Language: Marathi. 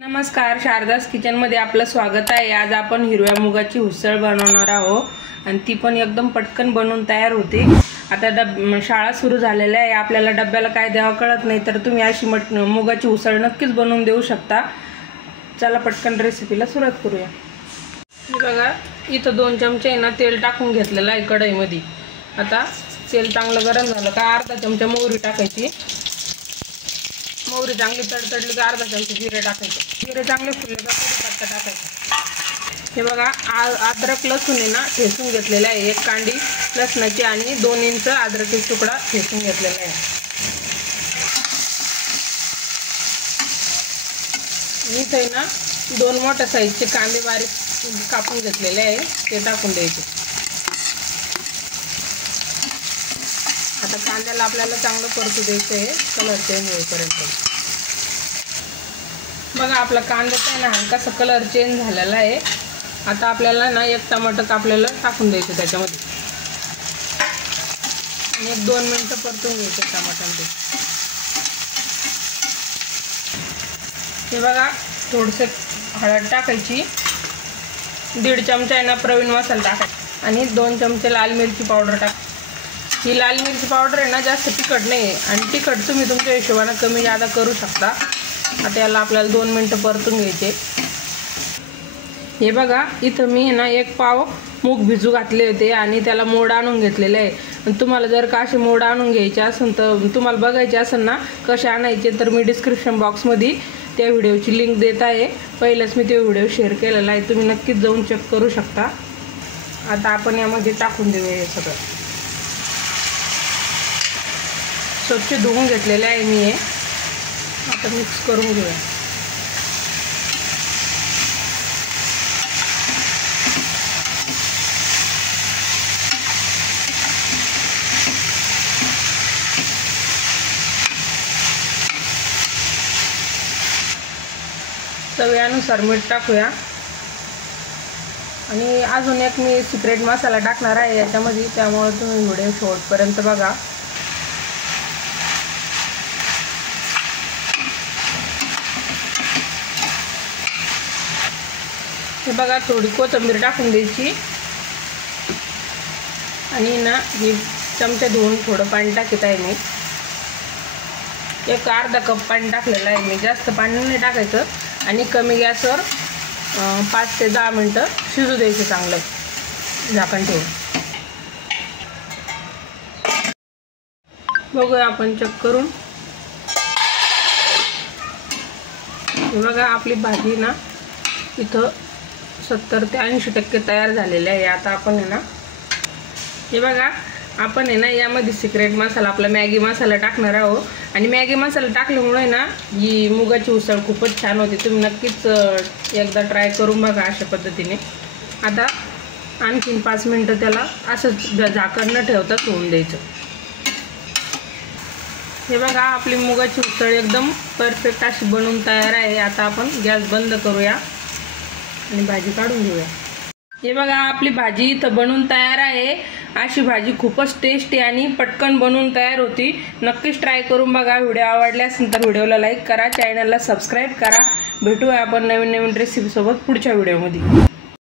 नमस्कार, शारदास किचन मध्ये आपलं स्वागत आहे। आज आपण हिरव्या मुगाची उसळ बनवणार आहोत आणि ती पण एकदम पटकन बनवून तयार होते। आता शाळा सुरू झालेल्या आहे, आपल्याला डब्याला काय द्यावं कळत नाही, तर तुम्ही अशी मुगाची उसळ नक्कीच बनवून देऊ शकता। चला पटकन रेसिपीला सुरुवात करूया। हे बघा, इथं 2 चमचे ना तेल टाकून घेतलेलं आहे कढईमध्ये। आता तेल चांगलं गरम झालं का अर्धा चमचा मोहरी टाकायची। मोहरी चांगली तडतडली का अर्धा चमचा जिरे टाकायचे। जिरे चांगले फुलले का कढीपत्ता टाकायचा। हे बघा, अद्रक लसूण आहे ना ठेचून घेतलेला आहे। 1 कांडी लसणाची आणि 2 इंच अद्रकीचा तुकडा ठेचून घेतलेला आहे। इथे ना 2 मोठ्या साईजचे कांदे बारीक कापून घेतलेले आहे, ते टाकून द्यायचे। आता कांद्याला आपल्याला चांगलं परतू द्यायचं आहे, कलर चेंज होईपर्यंत। बघा, आपला कांद्याचा आहे ना हलकासा कलर चेंज झालेला आहे। आता आपल्याला ना 1 टमाटर कापलेलं टाकून द्यायचं त्याच्यामध्ये आणि 1-2 मिनिटं परतून घ्यायचं टमाटर। हे बघा, थोडंसं हळद टाकायची, 1.5 चमचा आहे ना प्रवीण मसाला टाकायचा आणि 2 चमचे लाल मिरची पावडर टाक। ही लाल मिरची पावडर आहे ना जास्त तिखट नाही आहे आणि तिखट तुम्ही तुमच्या हिशोबाने कमी जादा करू शकता। आता याला आपल्याला 2 मिनिटं परतून घ्यायचे। हे बघा, इथं मी ना 1 पाव मूग भिजू घातले होते आणि त्याला मोड आणून घेतलेले आहे। तुम्हाला जर का असे मोड आणून घ्यायचे असेल तर तुम्हाला बघायचे असेल ना कसे आणायचे, तर मी डिस्क्रिप्शन बॉक्समध्ये त्या व्हिडिओची लिंक देत आहे। पहिलेच मी ते व्हिडिओ शेअर केलेला आहे, तुम्ही नक्कीच जाऊन चेक करू शकता। आता आपण यामध्ये टाकून देऊया हे सगळं। स्वच्छ धुवून घेतलेले आहे मी हे। आता मिक्स करून घेऊया। चवीनुसार मीठ टाकूया आणि अजून एक मी सिक्रेट मसाला टाकणार आहे याच्यामध्ये, त्यामुळे तुम्ही व्हिडिओ शेवटपर्यंत बघा। हे बघा, थोडी कोथिंबीर टाकून द्यायची आणि ना ही चमचा धुवून थोडं पाणी टाकत आहे मी। 1 अर्धा कप पाणी टाकलेलं आहे मी, जास्त पाणी नाही टाकायचं आणि कमी गॅसवर 5 ते 10 मिनिटं शिजू द्यायचं चांगलं झाकण ठेवून। बघूया आपण चेक करून। हे बघा, आपली भाजी ना इथं 70 ते 80% तयार झालेली आहे। आता आपण आहे ना, हे बघा, आपण आहे ना यामध्ये सिक्रेट मसाला आपला मॅगी मसाला टाकणार आहोत आणि मॅगी मसाला टाकल्यामुळे ना ही मुगाची उसळ खूपच छान होते। तुम्ही नक्कीच एकदा ट्राय करून बघा अशा पद्धतीने। आता आणखीन 5 मिनिटं त्याला असं झाकण न ठेवताच होऊन द्यायचं। हे बघा, आपली मुगाची उसळ एकदम परफेक्ट अशी बनवून तयार आहे। आता आपण गॅस बंद करूया आणि भाजी काढून घेऊया। हे बघा, आपली भाजी इथं बनवून तयार आहे। अशी भाजी खूपच टेस्टी आणि पटकन बनवून तयार होती। नक्कीच ट्राय करून बघा। व्हिडिओ आवडला असेल तर व्हिडिओला लाईक करा, चॅनलला सबस्क्राईब करा। भेटूया आपण नवीन रेसिपी सोबत पुढच्या व्हिडिओमध्ये।